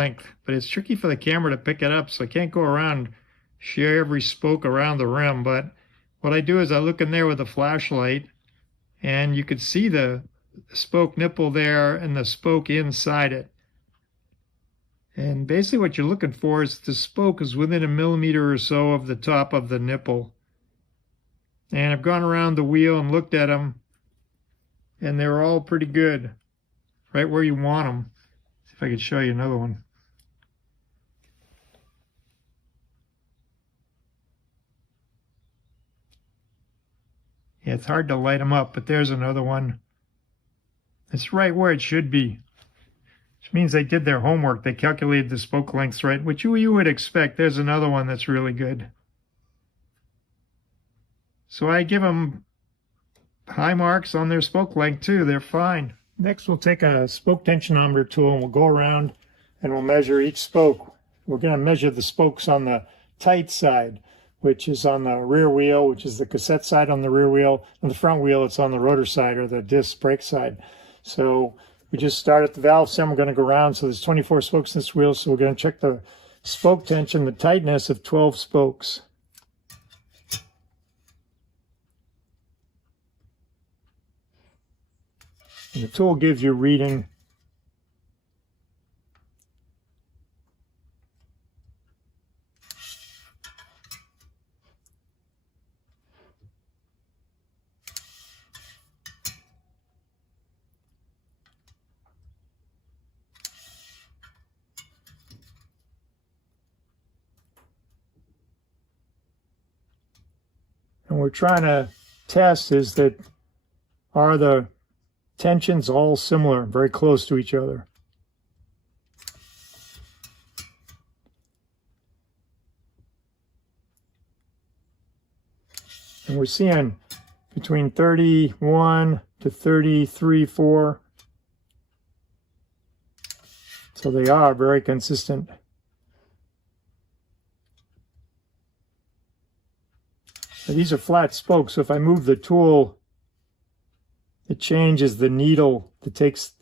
length, but it's tricky for the camera to pick it up, so I can't go around, share every spoke around the rim. But what I do is I look in there with a flashlight, and you could see the spoke nipple there and the spoke inside it. And basically what you're looking for is the spoke is within 1 millimeter or so of the top of the nipple. And I've gone around the wheel and looked at them, and they're all pretty good, right where you want them. See if I could show you another one. Yeah, it's hard to light them up, but there's another one. It's right where it should be, which means they did their homework. They calculated the spoke lengths right, which you would expect. There's another one that's really good. So I give them high marks on their spoke length too. They're fine. Next, we'll take a spoke tensionometer tool and we'll go around and we'll measure each spoke. We're going to measure the spokes on the tight side, which is on the rear wheel, which is the cassette side on the rear wheel. On the front wheel, it's on the rotor side or the disc brake side. So we just start at the valve stem. We're going to go around. So there's 24 spokes in this wheel. So we're going to check the spoke tension, the tightness of 12 spokes. And the tool gives you a reading. And we're trying to test is that are the tensions all similar, very close to each other. And we're seeing between 31 to 33, 4. So they are very consistent. Now these are flat spokes, so if I move the tool, it changes the needle that's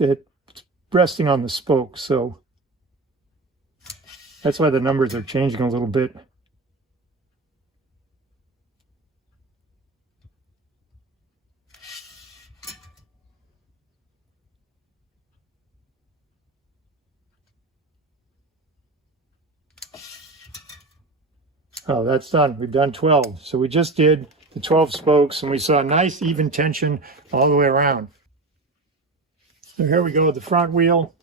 resting on the spoke. So that's why the numbers are changing a little bit. Oh, that's done. We've done 12. So we just did the 12 spokes, and we saw a nice even tension all the way around. So here we go with the front wheel.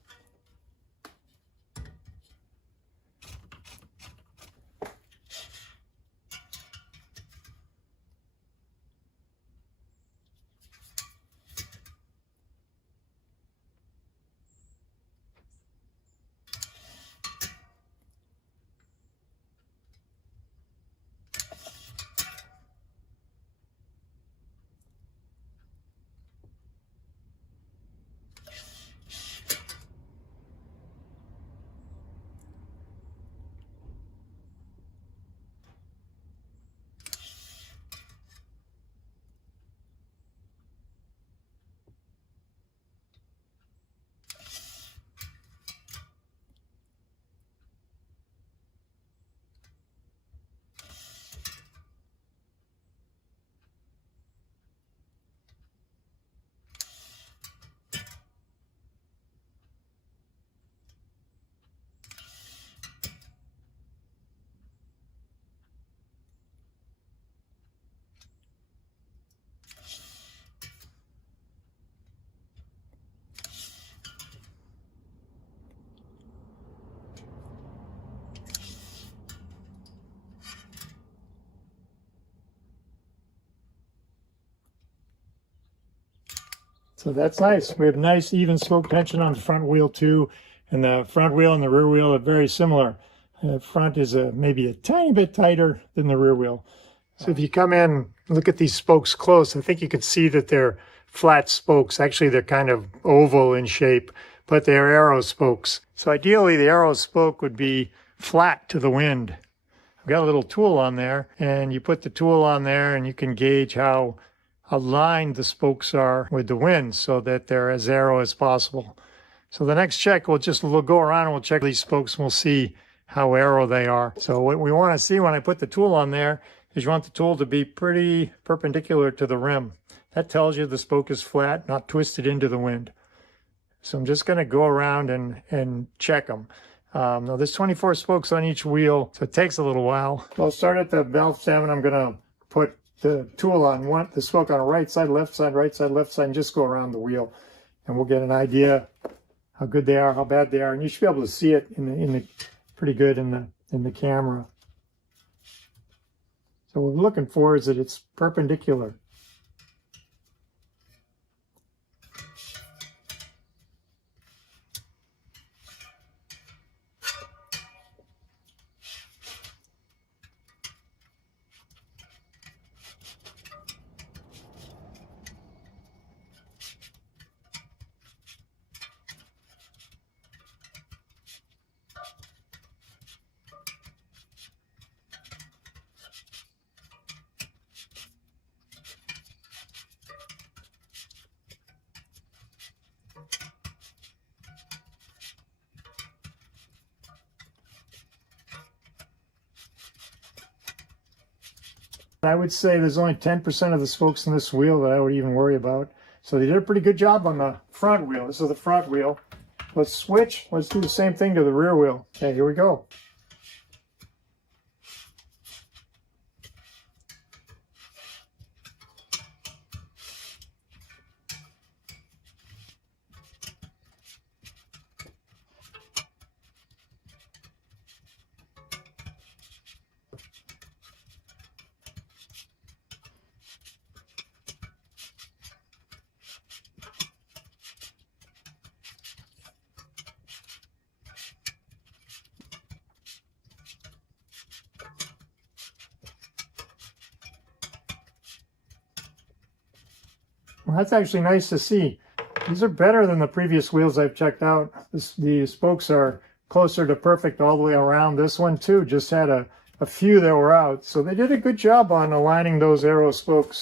So that's nice. We have nice even spoke tension on the front wheel too, and the front wheel and the rear wheel are very similar. The front is maybe a tiny bit tighter than the rear wheel. So if you come in, look at these spokes close, I think you can see that they're flat spokes. Actually, they're kind of oval in shape, but they're arrow spokes. So ideally, the arrow spoke would be flat to the wind. I've got a little tool on there, and you put the tool on there, and you can gauge how aligned the spokes are with the wind so that they're as arrow as possible. So the next check, we'll go around and we'll check these spokes and we'll see how arrow they are. So what we want to see when I put the tool on there is you want the tool to be pretty perpendicular to the rim. That tells you the spoke is flat, not twisted into the wind. So I'm just going to go around and check them. Now there's 24 spokes on each wheel, so it takes a little while. So I'll start at the valve stem, and I'm going to put the tool on the spoke on the right side, left side, and just go around the wheel. And we'll get an idea how good they are, how bad they are, and you should be able to see it in the pretty good in the camera. So what we're looking for is that it's perpendicular. I would say there's only 10% of the spokes in this wheel that I would even worry about. So they did a pretty good job on the front wheel. This is the front wheel. Let's switch. Let's do the same thing to the rear wheel. Okay, here we go. Well, that's actually nice to see. These are better than the previous wheels I've checked out. The spokes are closer to perfect all the way around. This one too just had a few that were out. So they did a good job on aligning those arrow spokes.